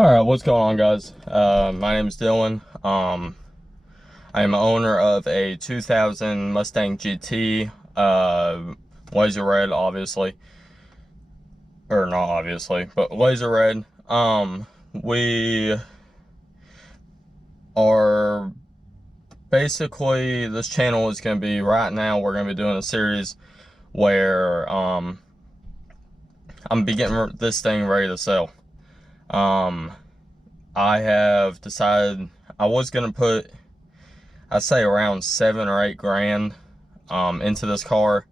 Alright, what's going on, guys? My name is Dylan. I am owner of a 2000 Mustang GT, laser red, obviously. Or not obviously, but laser red. We are basically, this channel is going to be, right now, we're going to be doing a series where, I'm be getting this thing ready to sell. I have decided I was going to put, I'd say around 7 or 8 grand into this car.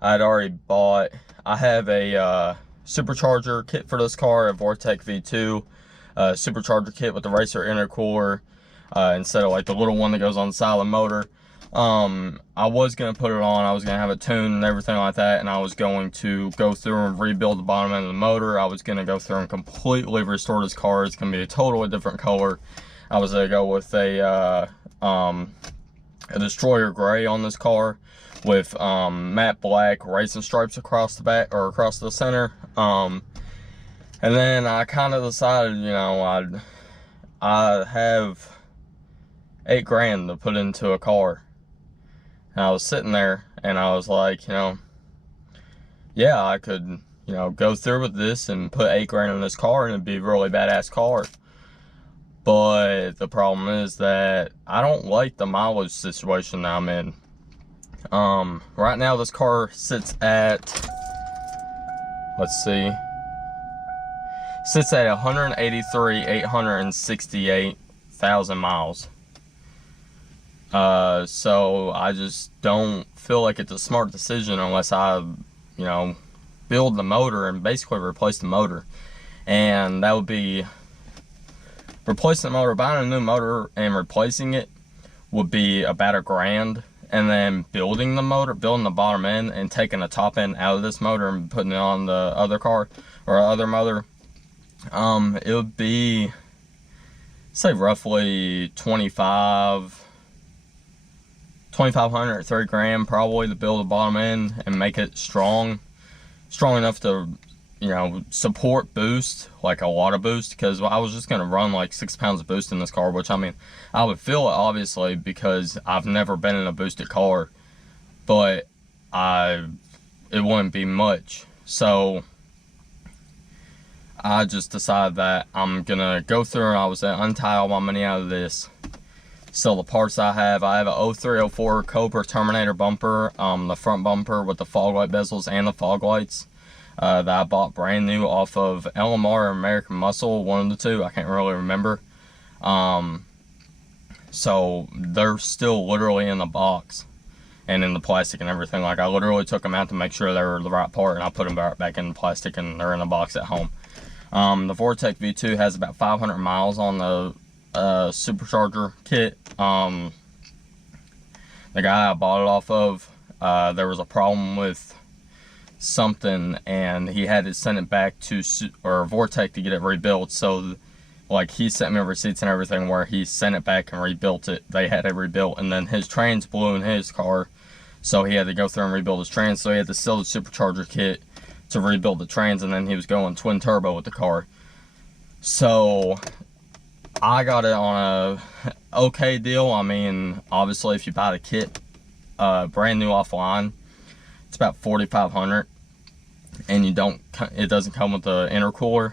I'd already bought, I have a supercharger kit for this car, a Vortec V2 supercharger kit with the racer intercooler instead of like the little one that goes on the side of the motor. I was going to put it on, I was going to have it tuned and everything like that, and I was going to go through and rebuild the bottom end of the motor. I was going to go through and completely restore this car. It's going to be a totally different color. I was going to go with a Destroyer gray on this car with matte black racing stripes across the back, or across the center. And then I kind of decided, you know, I have 8 grand to put into a car. And I was sitting there and I was like, you know, yeah, I could, you know, go through with this and put 8 grand in this car and it'd be a really badass car. But the problem is that I don't like the mileage situation that I'm in. Right now this car sits at, let's see, sits at 183,868,000 miles. So I just don't feel like it's a smart decision unless I, you know, build the motor and basically replace the motor. And that would be, replacing the motor, buying a new motor and replacing it would be about $1 grand. And then building the motor, building the bottom end and taking the top end out of this motor and putting it on the other car or other motor, it would be, say, roughly 2,500, 3 grand probably to build the bottom end and make it strong enough to, you know, support boost, like a lot of boost, because I was just going to run like 6 pounds of boost in this car, which, I mean, I would feel it obviously because I've never been in a boosted car, but it wouldn't be much. So I just decided that I'm going to go through and I was going to untie all my money out of this, sell the parts I have. I have a 0304 Cobra Terminator bumper, the front bumper with the fog light bezels and the fog lights that I bought brand new off of LMR or American Muscle, one of the two, I can't really remember. So they're still literally in the box and in the plastic and everything. Like, I literally took them out to make sure they were the right part and I put them back in the plastic and they're in the box at home. The Vortec V2 has about 500 miles on the supercharger kit. The guy I bought it off of, there was a problem with something and he had to send it back to Vortec to get it rebuilt. So like, he sent me receipts and everything where he sent it back and rebuilt it. They had it rebuilt, and then his trans blew in his car, so he had to go through and rebuild his trans. So he had to sell the supercharger kit to rebuild the trans, and then he was going twin turbo with the car. So I got it on a okay deal. I mean, obviously if you buy the kit brand new offline, it's about 4,500, and it doesn't come with the intercooler.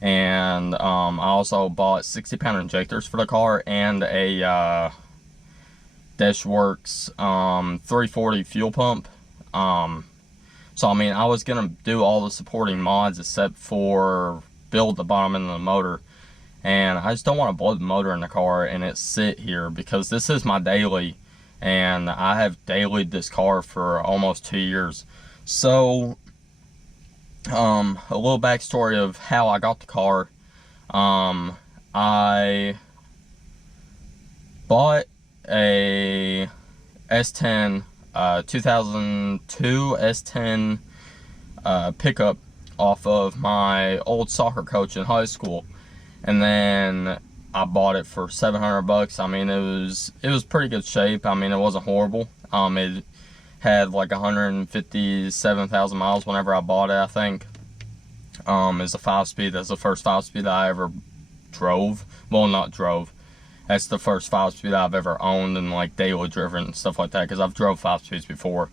And I also bought 60-pound injectors for the car and a Dashworks 340 fuel pump. So I mean, I was gonna do all the supporting mods except for build the bottom end of the motor, and I just don't want to blow the motor in the car and it sit here, because this is my daily, and I have dailied this car for almost 2 years. So a little backstory of how I got the car. I bought a S10 2002 S10 pickup off of my old soccer coach in high school, and then I bought it for 700 bucks. I mean, it was pretty good shape. I mean, it wasn't horrible. It had like 157,000 miles whenever I bought it, I think. It's a 5-speed. That's the first 5-speed that I ever drove. Well, not drove. That's the first 5-speed I've ever owned and like daily driven and stuff like that, because I've drove 5-speeds before.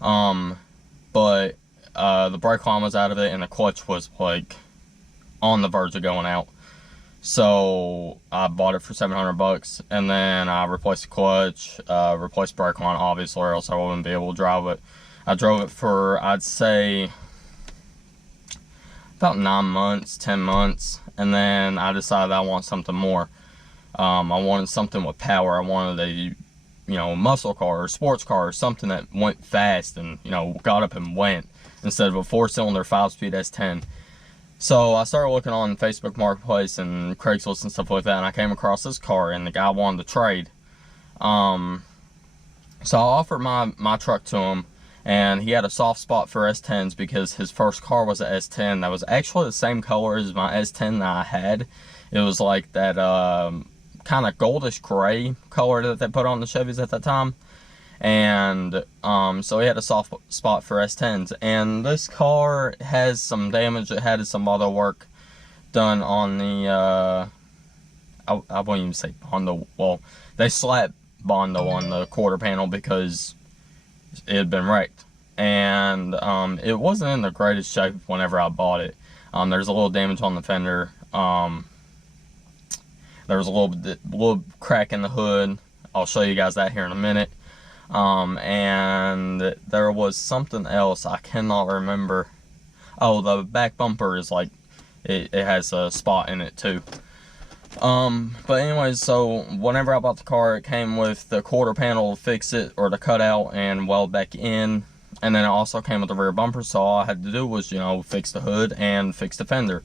But the brake line was out of it and the clutch was like on the verge of going out. So I bought it for $700, and then I replaced the clutch, replaced brake line obviously, or else I wouldn't be able to drive it. I drove it for, I'd say, about 9 months, 10 months, and then I decided I want something more. I wanted something with power. I wanted a, muscle car or sports car, or something that went fast and, got up and went, instead of a 4-cylinder 5-speed S10. So I started looking on Facebook Marketplace and Craigslist and stuff like that, and I came across this car, and the guy wanted to trade. So I offered my truck to him, and he had a soft spot for S10s because his first car was an S10 that was actually the same color as my S10 that I had. It was like that kind of goldish gray color that they put on the Chevys at that time. And so he had a soft spot for S10s, and this car has some damage. It had some auto work done on the I won't even say Bondo. Well, they slapped Bondo on the quarter panel because it had been wrecked, and it wasn't in the greatest shape whenever I bought it. There's a little damage on the fender. There was a little crack in the hood. I'll show you guys that here in a minute. And there was something else I cannot remember. Oh, the back bumper is like, it has a spot in it too. But anyways, so whenever I bought the car, it came with the quarter panel to fix it, or to cut out and weld back in. And then it also came with the rear bumper, so all I had to do was, fix the hood and fix the fender.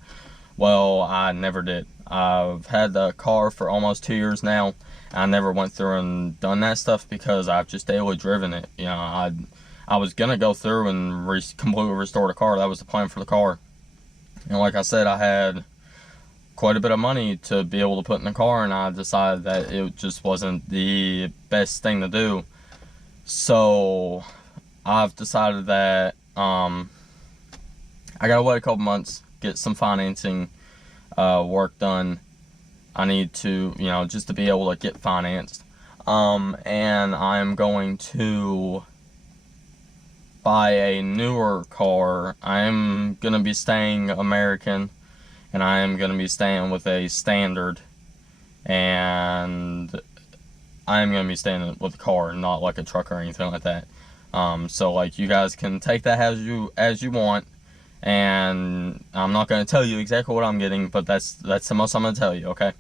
Well, I never did. I've had the car for almost 2 years now. I never went through and done that stuff because I've just daily driven it. I was gonna go through and completely restore the car. That was the plan for the car. And like I said, I had quite a bit of money to be able to put in the car, and I decided that it just wasn't the best thing to do. So I've decided that I gotta wait a couple months, get some financing work done. I need to, just to be able to get financed. And I'm going to buy a newer car. I'm going to be staying American, and I am going to be staying with a standard. And I'm going to be staying with a car, not like a truck or anything like that. So like, you guys can take that as you want. And I'm not going to tell you exactly what I'm getting, but that's the most I'm going to tell you, okay?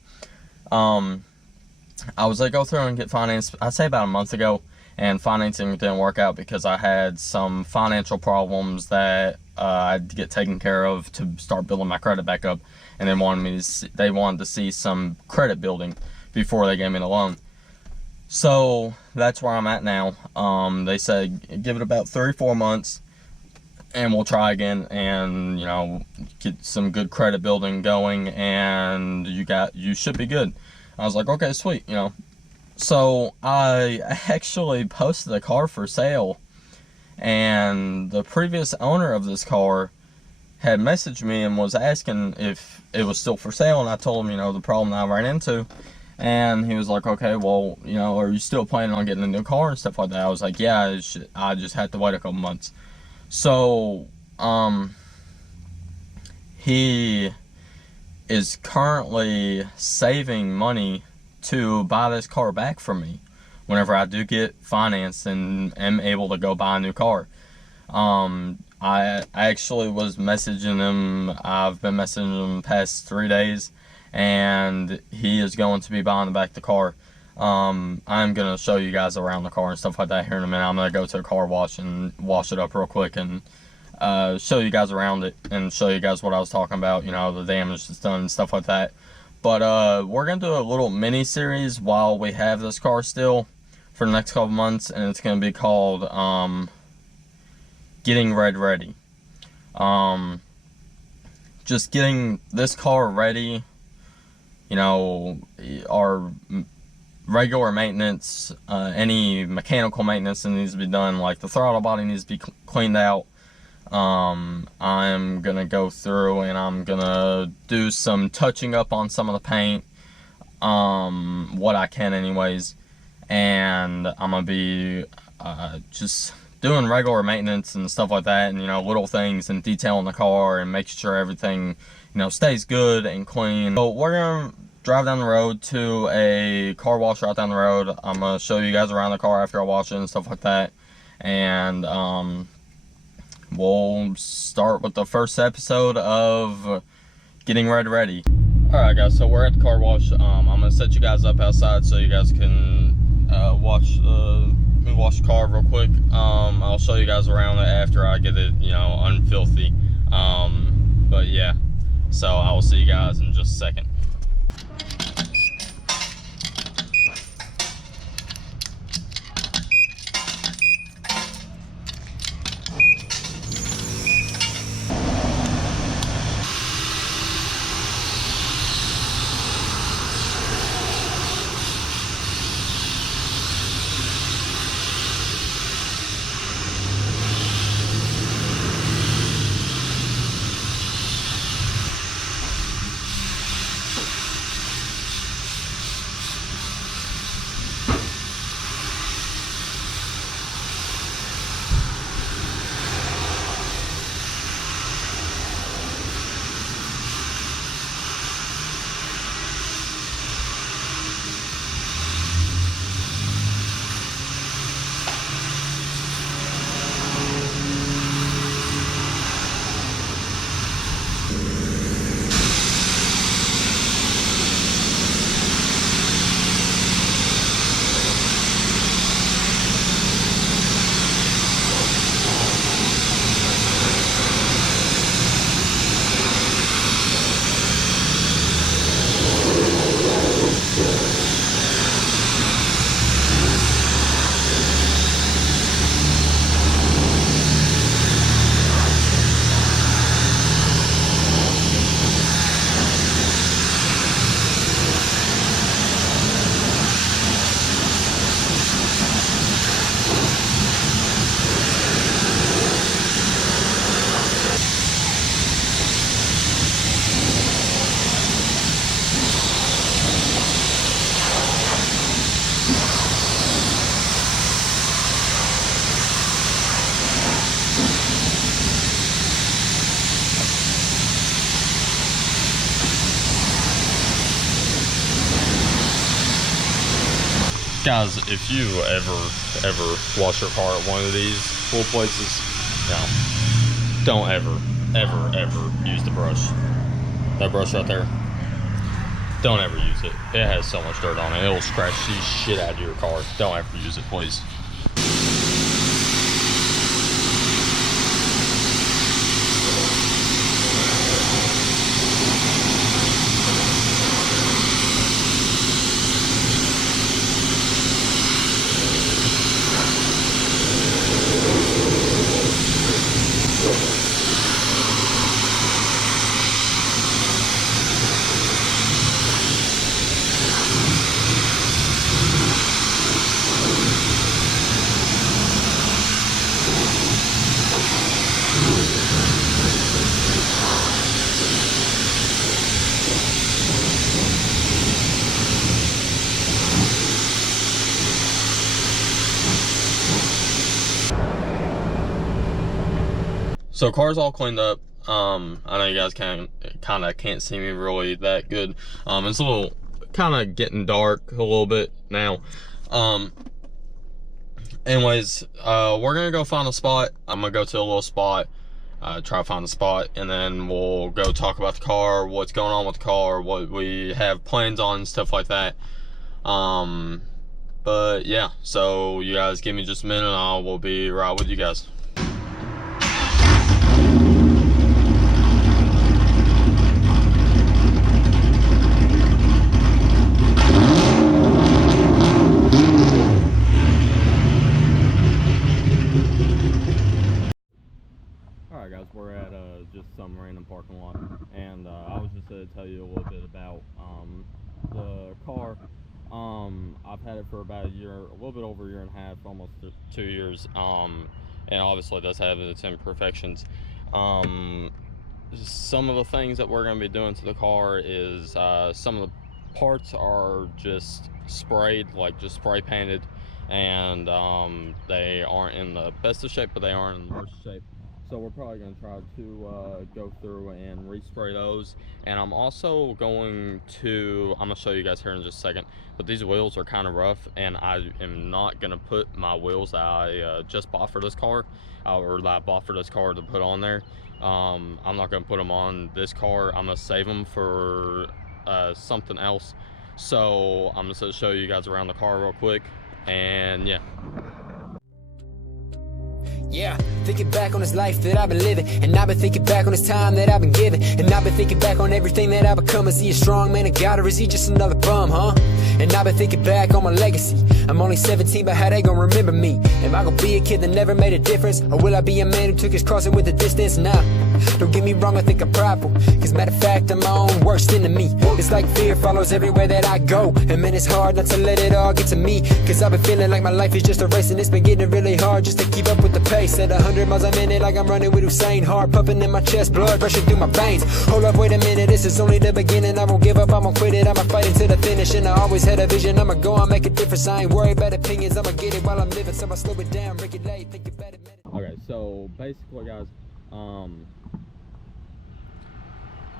I was going to go through and get financed, I'd say about a month ago, and financing didn't work out because I had some financial problems that I had to get taken care of to start building my credit back up, and they wanted to see some credit building before they gave me the loan. So that's where I'm at now. They said give it about 3-4 months, and we'll try again, and get some good credit building going, and you should be good. I was like, okay, sweet. So I actually posted a car for sale, and the previous owner of this car had messaged me and was asking if it was still for sale, and I told him the problem that I ran into, and he was like, okay, well, are you still planning on getting a new car and stuff like that? I was like, yeah, I just had to wait a couple months. So, he is currently saving money to buy this car back from me whenever I do get financed and am able to go buy a new car. I actually was messaging him. I've been messaging him the past 3 days, and he is going to be buying back the car. I'm gonna show you guys around the car and stuff like that here in a minute. I'm gonna go to a car wash and wash it up real quick, and show you guys around it, and show you guys what I was talking about, the damage that's done and stuff like that. But we're gonna do a little mini series while we have this car still for the next couple months, and it's gonna be called Getting Red Ready. Just getting this car ready, our regular maintenance, any mechanical maintenance that needs to be done, like the throttle body needs to be cleaned out, I'm gonna go through and I'm gonna do some touching up on some of the paint, what I can anyways, and I'm gonna be just doing regular maintenance and stuff like that, and little things and detailing the car and making sure everything stays good and clean. So we're gonna drive down the road to a car wash right down the road. I'm gonna show you guys around the car after I wash it and stuff like that, and we'll start with the first episode of Getting Ready. Alright guys, so we're at the car wash. I'm gonna set you guys up outside so you guys can watch me wash the car real quick. I'll show you guys around it after I get it, unfilthy. But yeah, so I will see you guys in just a second. Guys, if you ever wash your car at one of these full places, don't ever use the brush. That brush right there, don't ever use it. It has so much dirt on it. It'll scratch the shit out of your car. Don't ever use it, please. So car's all cleaned up. I know you guys kind of can't see me really that good. It's a little kind of getting dark a little bit now. Anyways, we're gonna go find a spot. I'm gonna go to a little spot, try to find a spot, and then we'll go talk about the car, what's going on with the car, what we have plans on, and stuff like that. But yeah, so you guys give me just a minute and I will be right with you guys. Alright guys, we're at just some random parking lot, and I was just going to tell you a little bit about the car. I've had it for about a year, a little bit over a year and a half, almost 2 years. and obviously it does have its imperfections. Some of the things that we're going to be doing to the car is some of the parts are just sprayed, like just spray painted, and they aren't in the best of shape, but they aren't in the worst shape. So we're probably going to try to go through and respray those. And I'm also going to, I'm going to show you guys here in just a second, but these wheels are kind of rough, and I am not going to put my wheels that I just bought for this car, or that I bought for this car to put on there. I'm not going to put them on this car. I'm going to save them for something else. So I'm just going to show you guys around the car real quick, and yeah. Yeah, thinking back on this life that I've been living, and I've been thinking back on this time that I've been given, and I've been thinking back on everything that I've become. Is he a strong man of God, or is he just another bum, huh? And I've been thinking back on my legacy. I'm only 17, but how they gonna remember me? Am I gonna be a kid that never made a difference, or will I be a man who took his cross and with the distance? Nah, don't get me wrong, I think I'm prideful, cause matter of fact, I'm my own worst enemy. It's like fear follows everywhere that I go, and man, it's hard not to let it all get to me, cause I've been feeling like my life is just a race, and it's been getting really hard just to keep up with the pace. At 100 miles a minute, like I'm running with Usain, heart pumping in my chest, blood rushing through my veins. Hold up, wait a minute, this is only the beginning. I won't give up, I'ma quit it, I'ma fight until the finish. And I always had a vision, I'ma go, I'll make a difference. I ain't worried about opinions, I'ma get it while I'm living. So I slow it down, regulate, think about it. Okay, so basically, guys,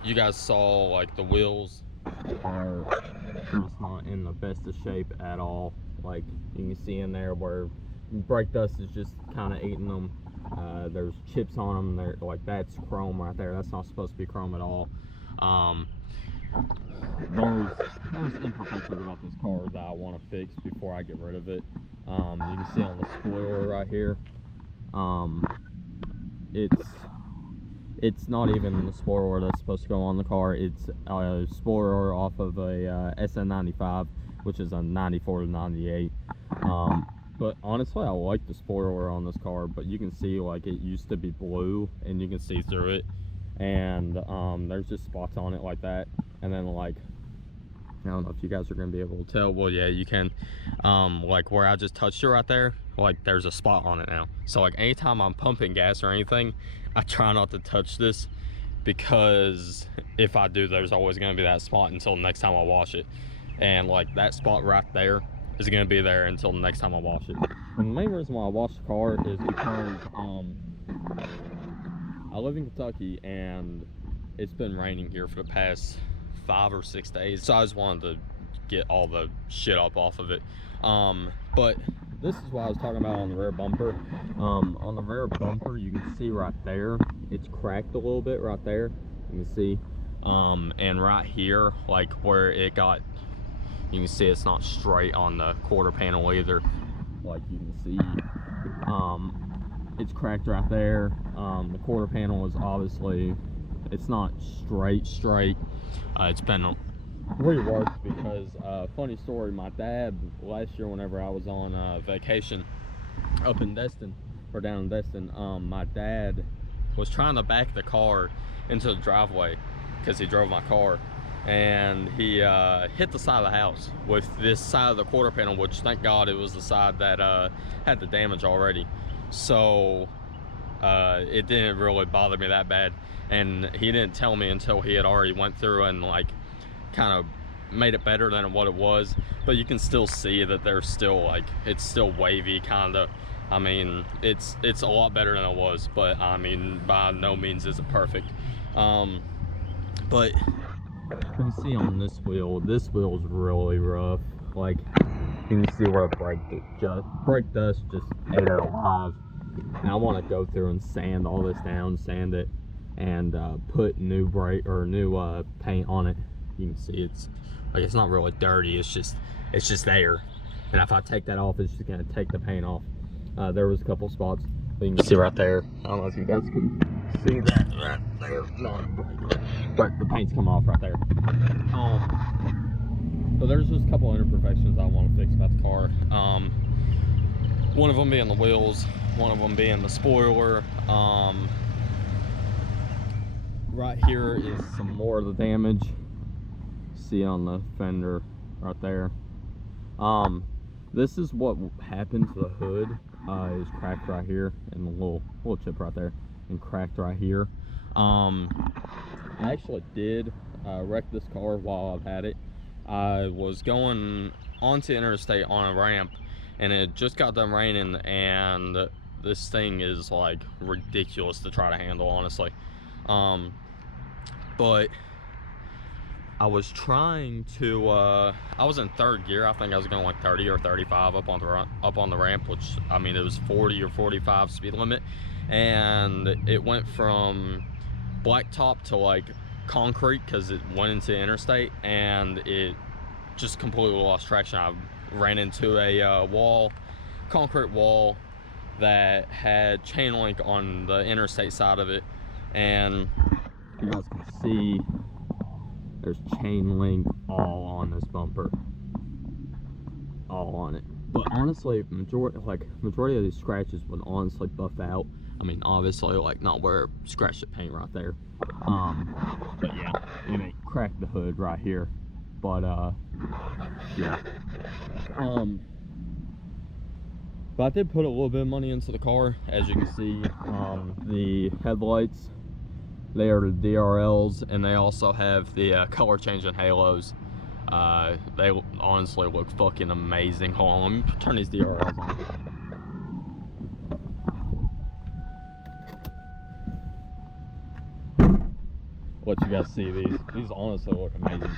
you guys saw like the wheels are just not in the best of shape at all. Like you can see in there where brake dust is just kind of eating them. There's chips on them. They're like, that's chrome right there. That's not supposed to be chrome at all. There's imperfections about this car that I want to fix before I get rid of it. You can see on the spoiler right here, it's not even the spoiler that's supposed to go on the car. It's a spoiler off of a SN95, which is a 94 to 98. But honestly, I like the spoiler on this car, but you can see like it used to be blue and you can see through it, and there's just spots on it like that. And then like, I don't know if you guys are gonna be able to tell. Well, yeah, you can. Like where I just touched it right there, like there's a spot on it now. So like anytime I'm pumping gas or anything, I try not to touch this, because if I do, there's always gonna be that spot until the next time I wash it. And like that spot right there is going to be there until the next time I wash it. And the main reason why I wash the car is because I live in Kentucky and it's been raining here for the past 5 or 6 days, so I just wanted to get all the shit up off of it. But this is what I was talking about on the rear bumper. On the rear bumper, you can see right there, it's cracked a little bit right there, you can see. And right here, like where it got, you can see it's not straight on the quarter panel either. Like you can see, it's cracked right there. The quarter panel is obviously, it's not straight. It's been reworked because, funny story, my dad last year whenever I was on vacation up in Destin, or down in Destin, my dad was trying to back the car into the driveway because he drove my car, and he hit the side of the house with this side of the quarter panel, which thank God it was the side that had the damage already. So it didn't really bother me that bad, and he didn't tell me until he had already went through and like kind of made it better than what it was. But you can still see that there's still like, it's still wavy kind of. I mean, it's a lot better than it was, but I mean, by no means is it perfect. But you can see on this wheel's really rough. Like you can see where brake dust just ate it alive. And I want to go through and sand all this down, sand it, and put new brake or new paint on it. You can see it's like, it's not really dirty. It's just there. And if I take that off, it's just gonna take the paint off. There was a couple spots, but you can see right there. I don't know if you guys can see that right there. But the paint's come off right there. So there's just a couple imperfections I want to fix about the car. One of them being the wheels, one of them being the spoiler. Right here is some more of the damage. See on the fender right there. this is what happened to the hood. Is cracked right here, and a little chip right there, and cracked right here. I actually did wreck this car while I've had it. I was going onto interstate on a ramp, and it just got done raining, and this thing is like ridiculous to try to handle, honestly. But I was trying to I was in third gear. I think I was going like 30 or 35 up on the ramp, which, I mean, it was 40 or 45 speed limit, and it went from blacktop to like concrete because it went into interstate, and it just completely lost traction. I ran into a wall, concrete wall that had chain link on the interstate side of it, and you guys can see there's chain link all on this bumper, all on it. But honestly, majority of these scratches would honestly buff out. I mean, obviously, like, not where scratch the paint right there. But yeah, it may crack the hood right here. But yeah. But I did put a little bit of money into the car. As you can see, the headlights, they are the DRLs, and they also have the color changing halos. They honestly look fucking amazing. Hold on, let me turn these DRLs on. Let you guys see these. These honestly look amazing.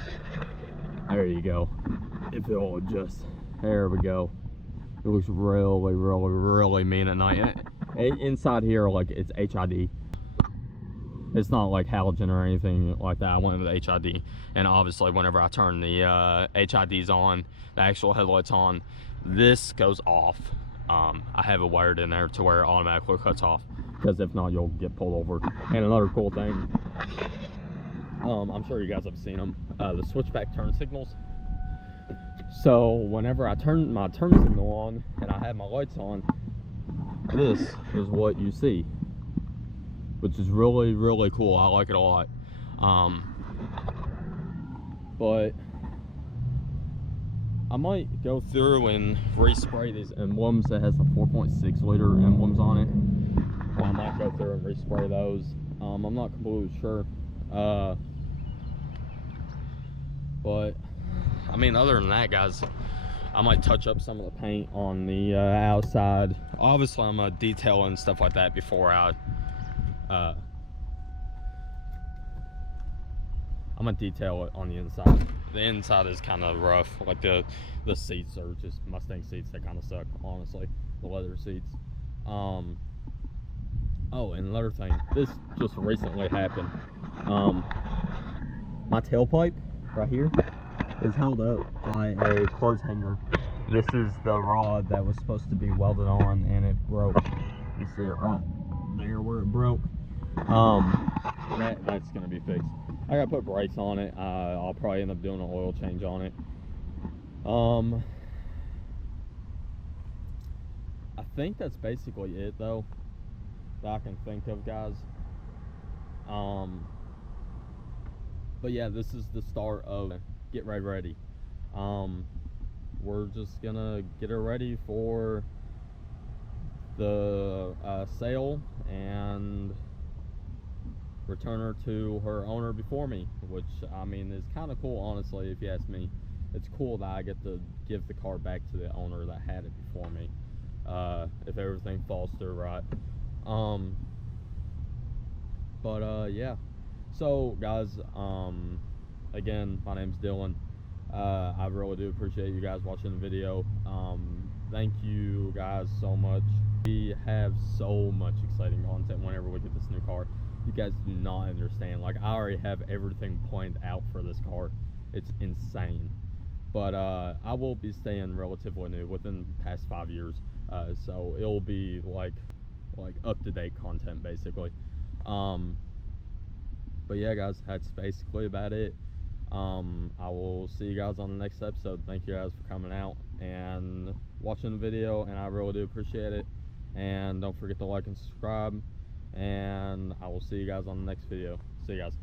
There you go. If it will adjust. There we go. It looks really, really, really mean at night. Inside here, like, it's HID. It's not like halogen or anything like that. I went with HID, and obviously whenever I turn the HIDs on, the actual headlights on, this goes off. I have it wired in there to where it automatically cuts off, because if not, you'll get pulled over. And another cool thing, I'm sure you guys have seen them, the switchback turn signals. So whenever I turn my turn signal on and I have my lights on, this is what you see, which is really, really cool. I like it a lot. But I might go through and respray these emblems that has the 4.6 liter emblems on it. Well, I might go through and respray those. I'm not completely sure. But I mean, other than that, guys, I might touch up some of the paint on the outside. Obviously, I'm gonna detail and stuff like that before I'm gonna detail it on the inside. The inside is kind of rough. Like the seats are just Mustang seats that kind of suck, honestly. The leather seats. Oh, and another thing, this just recently happened. My tailpipe right here is held up by a clothes hanger. This is the rod that was supposed to be welded on, and it broke. You see it right there where it broke. That's gonna be fixed. I gotta put brakes on it. I'll probably end up doing an oil change on it. I think that's basically it, though, that I can think of, guys. But yeah, this is the start of Get Ready. We're just gonna get her ready for the sale and return her to her owner before me, which, I mean, is kind of cool, honestly, if you ask me. It's cool that I get to give the car back to the owner that had it before me, if everything falls through right. Yeah, so guys, again, my name's Dylan. I really do appreciate you guys watching the video. Thank you guys so much. We have so much exciting content whenever we get this new car. You guys do not understand. Like, I already have everything planned out for this car. It's insane. But I will be staying relatively new within the past 5 years, so it'll be like up-to-date content, basically. But yeah, guys, that's basically about it. I will see you guys on the next episode. Thank you guys for coming out and watching the video, and I really do appreciate it. And don't forget to like and subscribe, and I will see you guys on the next video. See you guys.